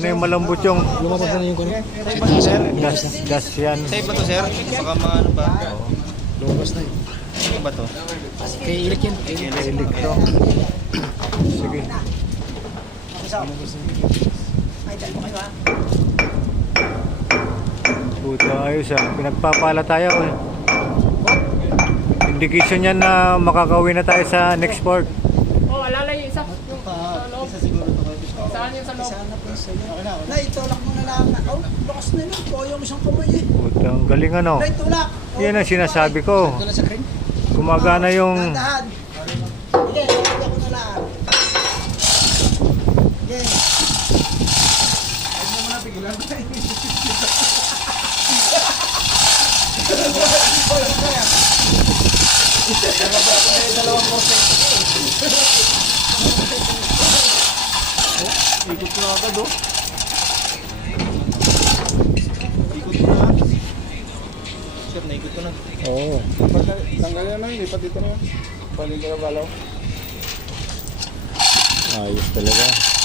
paano yung malambot yung Lumabas na yung kuno. gas yan. Safe ba to, sir? Baka maano ba? Lumabas na yun. Ano ba to? Kay Ilik yan. Ilik to. Sige. Buta ayos ah. Pinagpapala tayo eh. Indication yan na makakauwi na tayo sa next port. Oh, alalay yung isa. Yung sa loob. Saan yung sa loob? Na, itulak mo na lang. Oh, lakas na yun. Toyo mo siyang kamay eh. Buta, ang galing ano. Na, itulak. Yan ang sinasabi ko. Ito na sa crane. Gumagana yung Dahan. Sige, lagyan ko na lang. Sige. Huwag mo muna pigilan. Ikot ko na agad, oh. Ikot ko na. Sir, naikot ko na. Oo. Tanggalin na yun. Lipat dito na yun. Paling ka na balaw. Ayos talaga.